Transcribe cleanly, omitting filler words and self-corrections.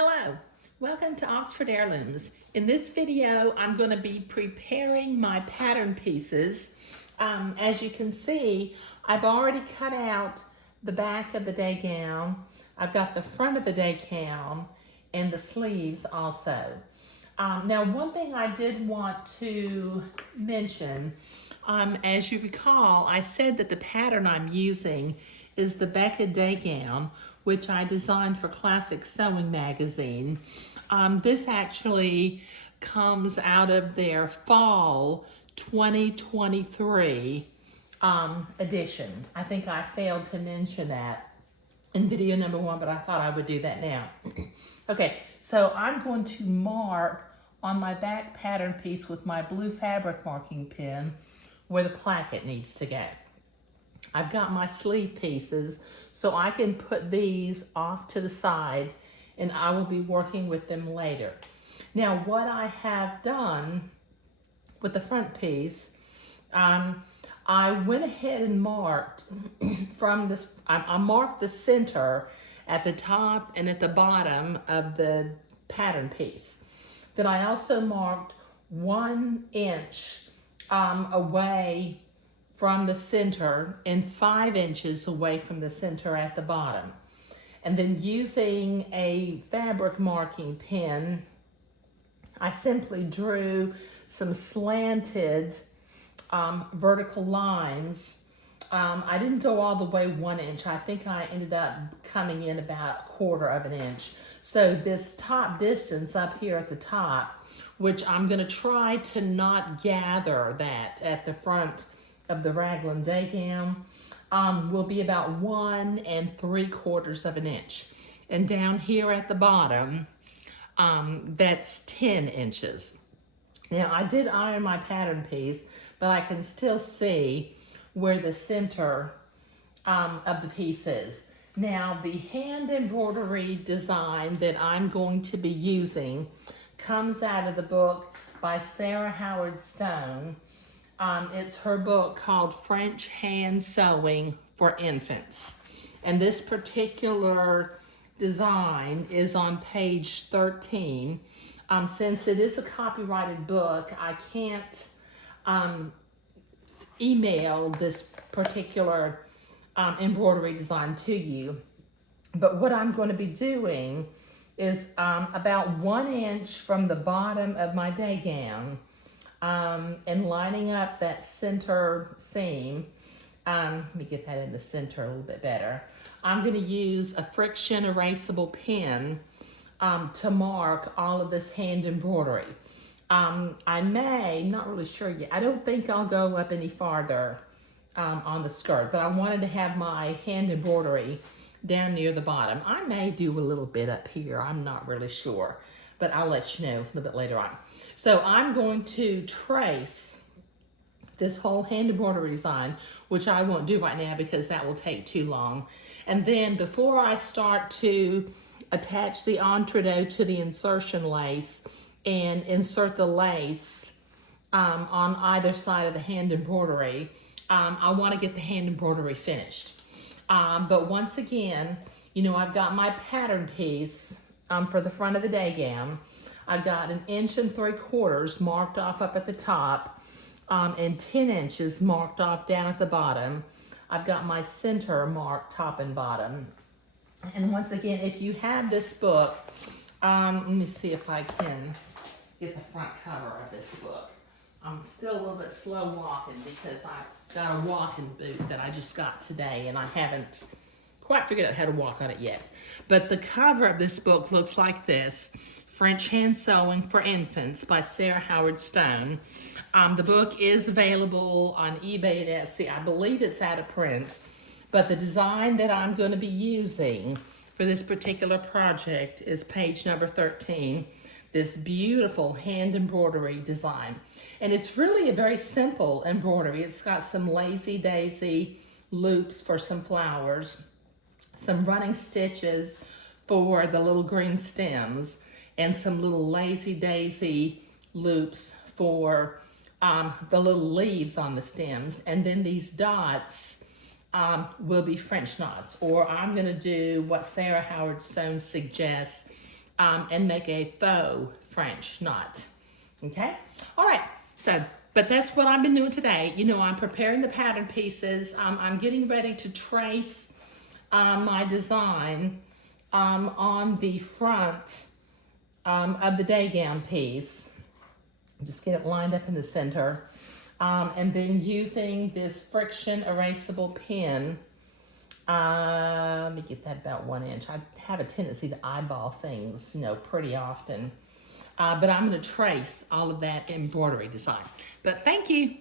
Hello, welcome to Oxford Heirlooms. In this video, I'm going to be preparing my pattern pieces. As you can see, I've already cut out the back of the day gown. I've got the front of the day gown and the sleeves also. Now, one thing I did want to mention, as you recall, I said that the pattern I'm using is the Becca day gown, which I designed for Classic Sewing Magazine. This actually comes out of their fall 2023 edition. I think I failed to mention that in video number 1, but I thought I would do that now. Okay, so I'm going to mark on my back pattern piece with my blue fabric marking pen where the placket needs to go. I've got my sleeve pieces, so I can put these off to the side and I will be working with them later. Now, what I have done with the front piece, I went ahead and marked from this, I marked the center at the top and at the bottom of the pattern piece. Then I also marked 1 inch away from the center and 5 inches away from the center at the bottom. And then using a fabric marking pen, I simply drew some slanted vertical lines. I didn't go all the way 1 inch. I think I ended up coming in about 1/4 inch. So this top distance up here at the top, which I'm gonna try to not gather that at the front of the raglan day gown, will be about 1 3/4 inch. And down here at the bottom, that's 10 inches. Now, I did iron my pattern piece, but I can still see where the center of the piece is. Now, the hand embroidery design that I'm going to be using comes out of the book by Sarah Howard Stone. It's her book called French Hand Sewing for Infants. And this particular design is on page 13. Since it is a copyrighted book, I can't email this particular embroidery design to you. But what I'm going to be doing is about 1 inch from the bottom of my day gown, and lining up that center seam. Let me get that in the center a little bit better. I'm going to use a friction erasable pen to mark all of this hand embroidery. I may, not really sure yet, I don't think I'll go up any farther on the skirt, but I wanted to have my hand embroidery down near the bottom. I may do a little bit up here, I'm not really sure, but I'll let you know a little bit later on. So I'm going to trace this whole hand embroidery design, which I won't do right now because that will take too long. And then before I start to attach the entree to the insertion lace and insert the lace on either side of the hand embroidery, I want to get the hand embroidery finished. But once again, you know, I've got my pattern piece for the front of the day gown. I've got 1 3/4 inches marked off up at the top, and 10 inches marked off down at the bottom. I've got my center marked top and bottom. And once again, if you have this book, let me see if I can get the front cover of this book. I'm still a little bit slow walking because I've got a walking boot that I just got today and I haven't quite figured out how to walk on it yet. But the cover of this book looks like this: French Hand Sewing for Infants by Sarah Howard Stone. The book is available on eBay and Etsy. I believe it's out of print, but the design that I'm going to be using for this particular project is page number 13, this beautiful hand embroidery design. And it's really a very simple embroidery. It's got some lazy daisy loops for some flowers, some running stitches for the little green stems, and some little lazy daisy loops for the little leaves on the stems. And then these dots will be French knots, or I'm going to do what Sarah Howard Stone suggests, and make a faux French knot. Okay? All right. So, but that's what I've been doing today. You know, I'm preparing the pattern pieces. I'm getting ready to trace my design on the front of the day gown piece. Just get it lined up in the center. And then using this friction erasable pen, let me get that about 1 inch. I have a tendency to eyeball things, you know, pretty often. But I'm going to trace all of that embroidery design. But thank you.